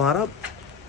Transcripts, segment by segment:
12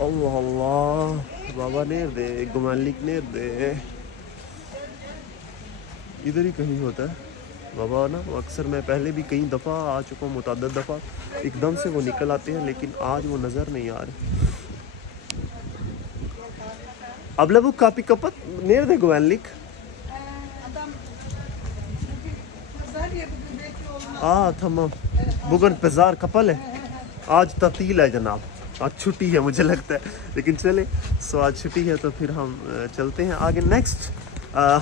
اللہ اللہ بابا نیر دے گمالک نیر دے ادھر ہی کہیں ہوتا ہے بابا نا. اکثر میں پہلے بھی کئی دفعہ آ چکا ہوں, متعدد دفعہ, ایک دم سے وہ نکل آتے ہیں لیکن آج وہ نظر نہیں آ رہے. اب لبو کاپی کپت نیر دے گوالک تھمام بگن پزار کپل ہے. آج تعطیل ہے جناب, آج چھٹی ہے مجھے لگتا ہے, لیکن چلے سو آج چھٹی ہے تو پھر ہم چلتے ہیں آگے. نیکسٹ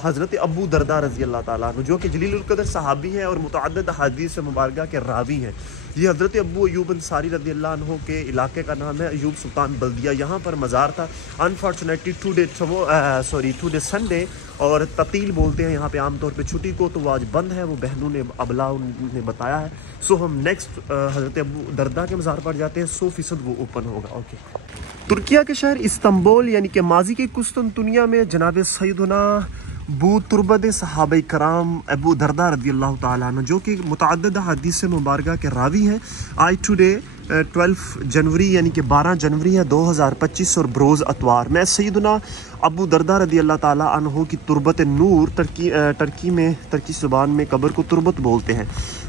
حضرت ابو درداء رضی اللہ تعالیٰ عنہ, جو کہ جلیل القدر صحابی ہیں اور متعدد احادیث مبارکہ کے راوی ہیں. یہ حضرت ابو ایوب انصاری رضی اللہ عنہ کے علاقے کا نام ہے ایوب سلطان بلدیہ. یہاں پر مزار تھا. انفارچونیٹلی ٹوڈے سنڈے اور تعطیل بولتے ہیں یہاں پہ عام طور پہ چھٹی کو, تو وہ آج بند ہے. وہ بہنوں نے ابلا نے بتایا ہے. سو ہم نیکسٹ حضرت ابو درداء کے مزار پر جاتے ہیں. 100% وہ اوپن ہوگا. اوکے. ترکیہ کے شہر استنبول یعنی کہ ماضی کے قسطنطنیہ میں جناب سیدنا بو تربد صحابہ کرام ابو درداء رضی اللہ تعالیٰ عنہ, جو کہ متعدد حدیث مبارکہ کے راوی ہیں. آج ٹوڈے 12 جنوری یعنی کہ 12 جنوری ہے 2025 اور بروز اتوار میں سیدنا ابو درداء رضی اللہ تعالیٰ عنہ کی تربت نور ترکی زبان میں قبر کو تربت بولتے ہیں.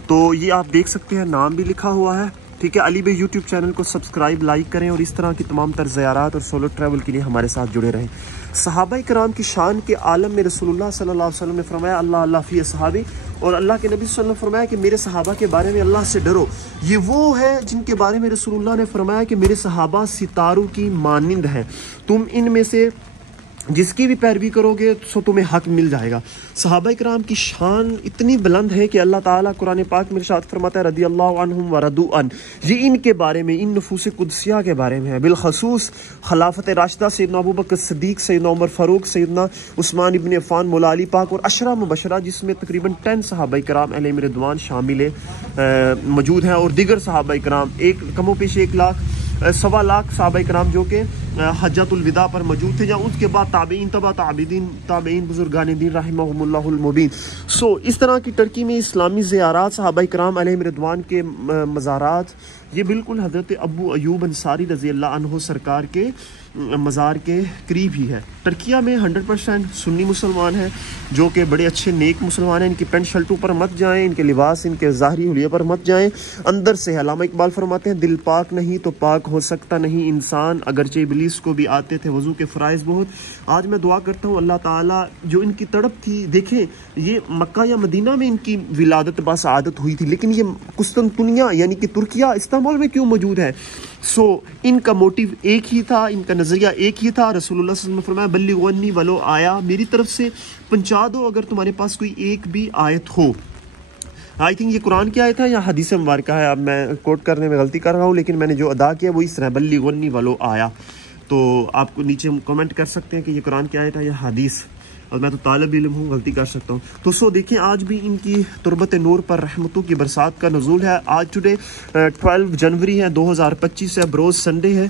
تو یہ آپ دیکھ سکتے ہیں, نام بھی لکھا ہوا ہے. ٹھیک ہے, علی بھائی یوٹیوب چینل کو سبسکرائب لائک کریں اور اس طرح کی تمام طرز زیارات اور سولو ٹریول کے لیے ہمارے ساتھ جڑے رہیں. صحابہ کرام کی شان کے عالم میں رسول اللہ صلی اللہ علیہ وسلم نے فرمایا اللہ اللہ فی صحابی, اور اللہ کے نبی صلی اللہ علیہ وسلم نے فرمایا کہ میرے صحابہ کے بارے میں اللہ سے ڈرو. یہ وہ ہے جن کے بارے میں رسول اللہ نے فرمایا کہ میرے صحابہ ستاروں کی مانند ہیں, تم ان میں سے جس کی بھی پیروی کرو گے سو تمہیں حق مل جائے گا. صحابہ کرام کی شان اتنی بلند ہے کہ اللہ تعالیٰ قرآن پاک میں ارشاد فرماتا ہے رضی اللہ عنہم ورضوا عنہ. یہ ان کے بارے میں, ان نفوس قدسیہ کے بارے میں ہے. بالخصوص خلافت راشدہ سیدنا ابوبکر صدیق, سیدنا عمر فاروق, سیدنا عثمان ابن عفان, مولا علی پاک اور عشرہ مبشرہ جس میں تقریباً 10 صحابہ کرام علیہم رضوان شامل موجود ہیں, اور دیگر صحابہ کرام کم و بیش 1.25 لاکھ صحابہ کرام جو کہ حجۃ الوداع پر موجود تھے, جہاں اس کے بعد تابعین تبع تابعین بزرگان دین رحمہم اللہ المبین. سو اس طرح کی ٹرکی میں اسلامی زیارات صحابہ کرام علیہم رضوان کے مزارات یہ بالکل حضرت ابو ایوب انصاری رضی اللہ عنہ سرکار کے مزار کے قریب ہی ہے. ترکیہ میں 100% سنی مسلمان ہیں جو کہ بڑے اچھے نیک مسلمان ہیں. ان کی پینٹ شرٹوں پر مت جائیں, ان کے لباس, ان کے ظاہری حلیے پر مت جائیں, اندر سے. علامہ اقبال فرماتے ہیں دل پاک نہیں تو پاک ہو سکتا نہیں انسان, اگرچہ ابلیس کو بھی آتے تھے وضو کے فرائض بہت. آج میں دعا کرتا ہوں اللہ تعالیٰ جو ان کی تڑپ تھی, دیکھیں یہ مکہ یا مدینہ میں ان کی ولادت باسعادت ہوئی تھی, لیکن یہ قسطنطنیہ یعنی کہ ترکیہ استنبول میں کیوں موجود ہے؟ سو ان کا موٹیو ایک ہی تھا, ان کا نظریہ ایک ہی تھا. رسول اللہ صلی اللہ علیہ وسلم نے فرمایا بلغوا عنی ولو آیا, میری طرف سے پہنچا دو اگر تمہارے پاس کوئی ایک بھی آیت ہو. آئی تھنک یہ قرآن کی آیت ہے یا حدیث مبارکہ ہے, اب میں کوٹ کرنے میں غلطی کر رہا ہوں, لیکن میں نے جو ادا کیا وہ اس طرح بلغوا عنی ولو آیا. تو آپ کو نیچے کمنٹ کر سکتے ہیں کہ یہ قرآن کی آیت ہے یا حدیث, اور میں تو طالب علم ہوں, غلطی کر سکتا ہوں. تو سو دیکھیں آج بھی ان کی تربت نور پر رحمتوں کی برسات کا نزول ہے. آج ٹوڈے 12 جنوری ہے 2025 ہے, بروز سنڈے ہے.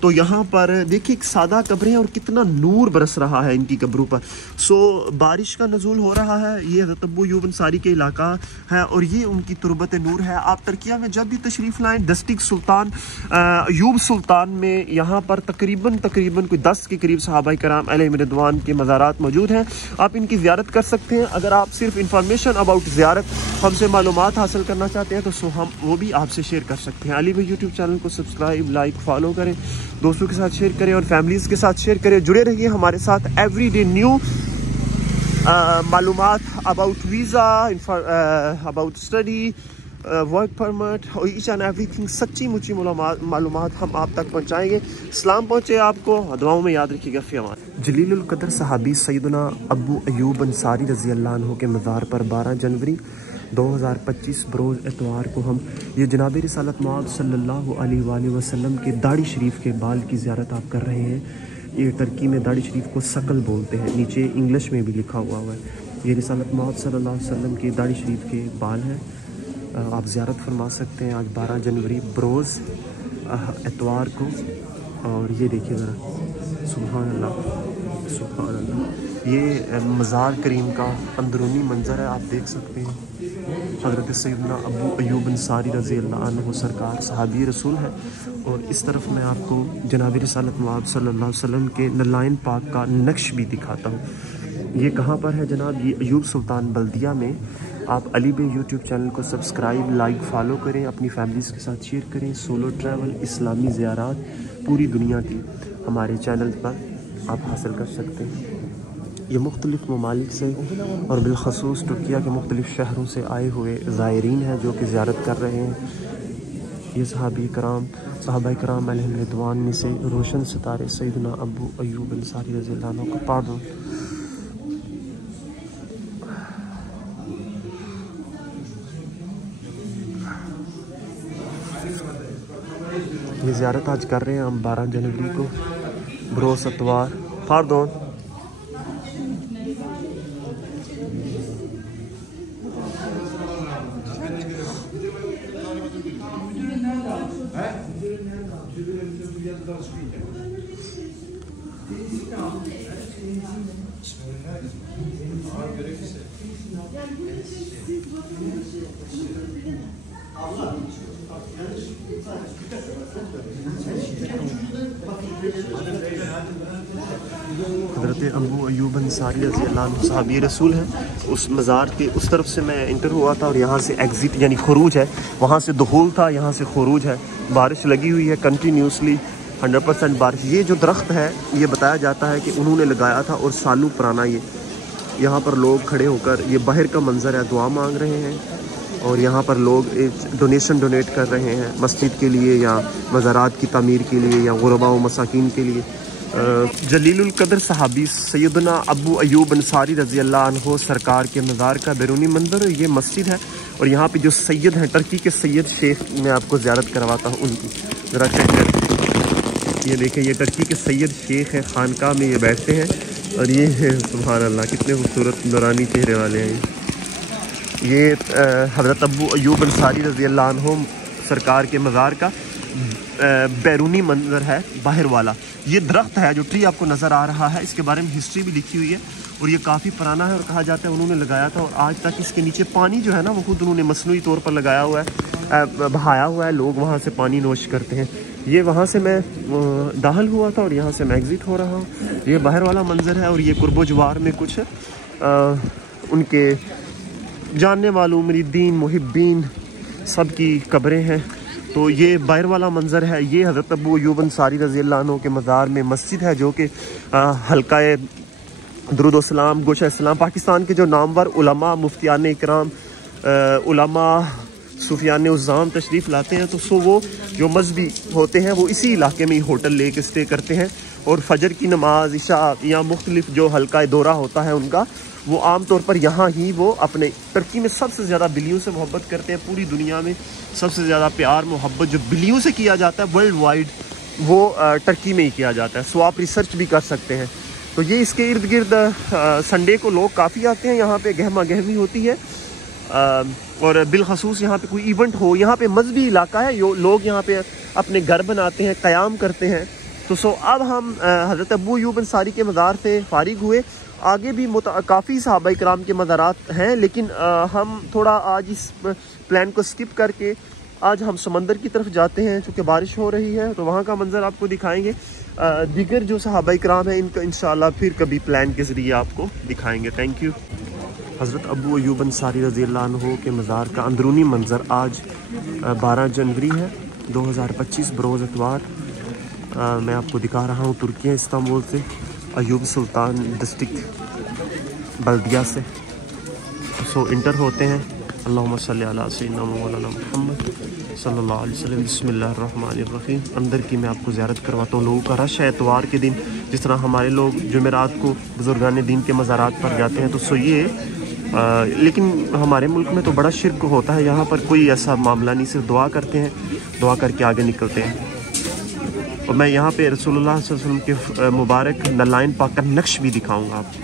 تو یہاں پر دیکھیں ایک سادہ قبریں ہیں اور کتنا نور برس رہا ہے ان کی قبروں پر. سو بارش کا نزول ہو رہا ہے. یہ حضرت ابو ایوب انصاری کے علاقہ ہے اور یہ ان کی تربت نور ہے. آپ ترکیہ میں جب بھی تشریف لائیں ڈسٹرکٹ سلطان ایوب سلطان میں یہاں پر تقریباً کوئی 10 کے قریب صحابہ کرام علیہم رضوان کے مزارات موجود ہیں. آپ ان کی زیارت کر سکتے ہیں. اگر آپ صرف انفارمیشن اباؤٹ زیارت ہم سے معلومات حاصل کرنا چاہتے ہیں تو سو ہم وہ بھی آپ سے شیئر کر سکتے ہیں. علی بھائی یوٹیوب چینل کو سبسکرائب لائک فالو کریں, دوستوں کے ساتھ شیئر کریں اور فیملیز کے ساتھ شیئر کریں. جڑے رہیے ہمارے ساتھ. ایوری ڈے نیو معلومات about visa, about study, work permit, each and everything, سچی مچی معلومات ہم آپ تک پہنچائیں گے. اسلام پہنچے آپ کو, دعاؤں میں یاد رکھیے گا. فی امان. جلیل القدر صحابی سیدنا ابو ایوب انصاری رضی اللہ عنہ کے مزار پر 12 جنوری 2025 بروز اتوار کو ہم یہ جناب رسالت معاذ صلی اللہ علیہ وآلہ وسلم کے داڑھی شریف کے بال کی زیارت آپ کر رہے ہیں. یہ ترکی میں داڑھی شریف کو سقل بولتے ہیں, نیچے انگلش میں بھی لکھا ہوا ہے. یہ رسالت معاذ صلی اللہ علیہ وسلم کے داڑھی شریف کے بال ہیں, آپ زیارت فرما سکتے ہیں. آج 12 جنوری بروز اتوار کو. اور یہ دیکھیے ذرا, سبحان اللہ سبحان اللہ, یہ مزار کریم کا اندرونی منظر ہے, آپ دیکھ سکتے ہیں. حضرت سیدنا ابو ایوب انصاری رضی اللہ عنہ سرکار صحابی رسول ہے، اور اس طرف میں آپ کو جناب رسالت مآب صلی اللہ علیہ وسلم کے نلائن پاک کا نقش بھی دکھاتا ہوں۔ یہ کہاں پر ہے جناب؟ یہ ایوب سلطان بلدیہ میں۔ آپ علی بے یوٹیوب چینل کو سبسکرائب، لائک، فالو کریں، اپنی فیملیز کے ساتھ شیئر کریں۔ سولو ٹریول، اسلامی زیارات پوری دنیا کی ہمارے چینل پر آپ حاصل کر سکتے ہیں۔ یہ مختلف ممالک سے اور بالخصوص ترکیہ کے مختلف شہروں سے آئے ہوئے زائرین ہیں جو کہ زیارت کر رہے ہیں۔ یہ صحابہ کرام علیہم رضوان میں سے روشن ستارے سیدنا ابو ایوب انصاری رضی اللہ عنہ کا پادوں۔ یہ زیارت آج کر رہے ہیں ہم 12 جنوری کو بروز اتوار۔ پاردون حضرت ابو ایوب انصاری رضی اللہ عنہ صحابی رسول ہیں۔ اس مزار کے اس طرف سے میں انٹر ہوا تھا، اور یہاں سے ایگزٹ یعنی خروج ہے، وہاں سے دخول تھا، یہاں سے خروج ہے۔ بارش لگی ہوئی ہے کنٹینیوسلی 100% بارش۔ یہ جو درخت ہے یہ بتایا جاتا ہے کہ انہوں نے لگایا تھا، اور سالوں پرانا یہ یہاں پر لوگ کھڑے ہو کر، یہ باہر کا منظر ہے، دعا مانگ رہے ہیں، اور یہاں پر لوگ ڈونیٹ کر رہے ہیں مسجد کے لیے یا مزارات کی تعمیر کے لیے یا غرباء و مساکین کے لیے۔ جلیل القدر صحابی سیدنا ابو ایوب انصاری رضی اللہ عنہ سرکار کے مزار کا بیرونی منظر یہ مسجد ہے، اور یہاں پہ جو سید ہیں ٹرکی کے سید شیخ، میں آپ کو زیارت کرواتا ہوں ان کی، ذرا چیک کریں۔ یہ دیکھیں، یہ ٹرکی کے سید شیخ ہیں، خانقاہ میں یہ بیٹھتے ہیں، اور یہ سبحان اللہ کتنے خوبصورت نورانی چہرے والے ہیں۔ یہ حضرت ابو ایوب انصاری رضی اللہ عنہ سرکار کے مزار کا بیرونی منظر ہے، باہر والا۔ یہ درخت ہے جو ٹری آپ کو نظر آ رہا ہے، اس کے بارے میں ہسٹری بھی لکھی ہوئی ہے، اور یہ کافی پرانا ہے، اور کہا جاتا ہے انہوں نے لگایا تھا، اور آج تک اس کے نیچے پانی جو ہے نا وہ خود انہوں نے مصنوعی طور پر لگایا ہوا ہے، بہایا ہوا ہے، لوگ وہاں سے پانی نوش کرتے ہیں۔ یہ وہاں سے میں داخل ہوا تھا، اور یہاں سے میں ایگزٹ ہو رہا ہوں۔ یہ باہر والا منظر ہے، اور یہ قرب و جوار میں کچھ ان کے جاننے والوں، مریدین، محبین سب کی قبریں ہیں۔ تو یہ باہر والا منظر ہے۔ یہ حضرت ابو ایوب انصاری رضی اللہ عنہ کے مزار میں مسجد ہے، جو کہ حلقہ درود و سلام، گوشہ اسلام، پاکستان کے جو نامور علماء، مفتیان اکرام، علماء، صوفیان عظام تشریف لاتے ہیں، تو وہ جو مذہبی ہوتے ہیں وہ اسی علاقے میں ہی ہوٹل لے کے اسٹے کرتے ہیں، اور فجر کی نماز، عشاء یا مختلف جو حلقہ دورہ ہوتا ہے ان کا، وہ عام طور پر یہاں ہی وہ اپنے ٹرکی میں سب سے زیادہ بلیوں سے محبت کرتے ہیں۔ پوری دنیا میں سب سے زیادہ پیار محبت جو بلیوں سے کیا جاتا ہے ورلڈ وائڈ، وہ ٹرکی میں ہی کیا جاتا ہے۔ سو آپ ریسرچ بھی کر سکتے ہیں۔ تو یہ اس کے ارد گرد سنڈے کو لوگ کافی آتے ہیں، یہاں پہ گہما گہمی ہوتی ہے، اور بالخصوص یہاں پہ کوئی ایونٹ ہو، یہاں پہ مذہبی علاقہ ہے، لوگ یہاں پہ اپنے گھر بناتے ہیں، قیام کرتے ہیں۔ تو اب ہم حضرت ابو ایوب انصاری کے مزار سے فارغ ہوئے۔ آگے بھی کافی صحابہ کرام کے مزارات ہیں، لیکن ہم تھوڑا آج اس پلان کو سکپ کر کے آج ہم سمندر کی طرف جاتے ہیں، چونکہ بارش ہو رہی ہے، تو وہاں کا منظر آپ کو دکھائیں گے۔ دیگر جو صحابہ کرام ہیں ان کا انشاءاللہ پھر کبھی پلان کے ذریعے آپ کو دکھائیں گے۔ Thank you. حضرت ابو ایوب انصاری رضی اللہ عنہ کے مزار کا اندرونی منظر آج 12 جنوری ہے 2025 بروز اتوار۔ میں آپ کو دکھا رہا ہوں ترکیہ، استنبول سے، ایوب سلطان ڈسٹرکٹ بلدیہ سے۔ انٹر ہوتے ہیں۔ اللہم صلی علی سیدنا مولانا محمد صلی اللہ علیہ وسلم۔ بسم اللہ الرحمن الرحیم۔ اندر کی میں آپ کو زیارت کرواتا ہوں۔ لوگوں کا رش ہے اتوار کے دن، جس طرح ہمارے لوگ جمعرات کو بزرگان دین کے مزارات پر جاتے ہیں، تو لیکن ہمارے ملک میں تو بڑا شرک ہوتا ہے، یہاں پر کوئی ایسا معاملہ نہیں، صرف دعا کرتے ہیں، دعا کر کے آگے نکلتے ہیں۔ اور میں یہاں پہ رسول اللہ صلی اللہ علیہ وسلم کے مبارک نلائن پاک کا نقش بھی دکھاؤں گا آپ کو۔